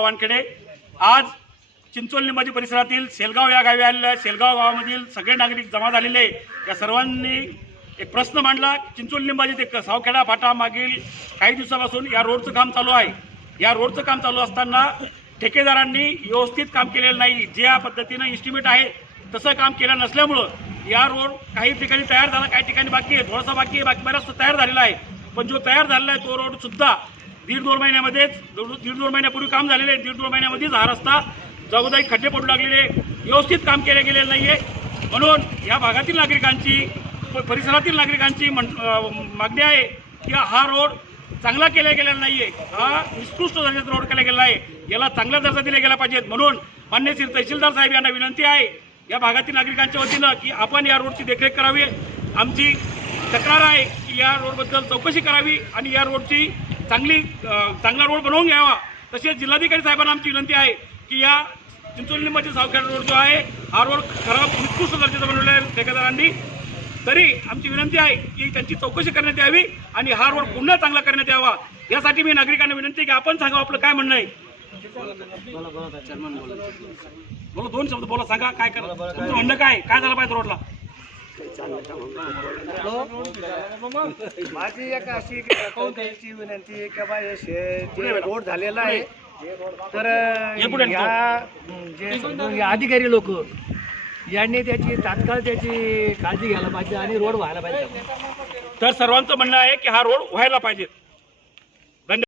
वानखेडे आज चिंचोली लिंबाजी परिसरातील सेलगाव या गावी आलेल्या सेलगाव गावामधील सगळे नागरिक जमा झालेले या सर्वांनी एक प्रश्न मांडला चिंचोली लिंबाजी ते सावखेडा फाटा मागील काही दिवसापासून या रोडचं काम चालू आहे. या रोडचं काम चालू असताना ठेकेदारांनी व्यवस्थित काम केलेलं नाही. ज्या पद्धतीनं इस्टिमेट आहे तसं काम केलं नसल्यामुळं या रोड काही ठिकाणी तयार झाला काही ठिकाणी बाकी आहे. थोडासा बाकी आहे बाकी बऱ्याच तयार झालेला आहे. पण जो तयार झालेला आहे तो रोडसुद्धा दीड दोन महिन्यामध्येच दीड दोन महिन्यापूर्वी काम झालेले आहे दीड दोन महिन्यामध्येच हा रस्ता जागोजागी खड्डे पडू लागलेले व्यवस्थित काम केले गेलेलं नाही आहे म्हणून या भागातील नागरिकांची परिसरातील नागरिकांची म्हण मागणी आहे की हा रोड चांगला केला गेलेला नाही आहे हा निकृष्ट दर्जाचा रोड केला गेलेला आहे. याला चांगला दर्जा दिला गेला पाहिजेत म्हणून मान्य श्री तहसीलदार साहेब यांना विनंती आहे या भागातील नागरिकांच्या वतीनं की आपण या रोडची देखरेख करावी. आमची तक्रार आहे की या रोडबद्दल चौकशी करावी आणि या रोडची चांगली चांगला रोड बनवून घ्यावा. तसेच जिल्हाधिकारी साहेबांना आमची विनंती आहे की या चिंचोली लिंबाची सावखेड रोड जो आहे हा रोड खराब निकृष्ट दर्जाचा बनवलेला आहे ठेकेदारांनी. तरी आमची विनंती आहे की त्यांची चौकशी करण्यात यावी आणि हा रोड पुन्हा चांगला करण्यात यावा. यासाठी मी नागरिकांना विनंती आहे की आपण सांगा आपलं काय म्हणणं आहे. बोला दोन शब्द बोला सांगा काय करा तुमचं म्हणणं काय काय झालं पाहिजे रोडला? माझी एक अशी कौतुकाची विनंती आहे की बा हे जे रोड झालेला आहे तर ये जे अधिकारी लोक यांनी त्याची तात्काळ त्याची काळजी घ्यायला पाहिजे आणि रोड व्हायला पाहिजे. तर सर्वांचं म्हणणं आहे की हा रोड व्हायला पाहिजे.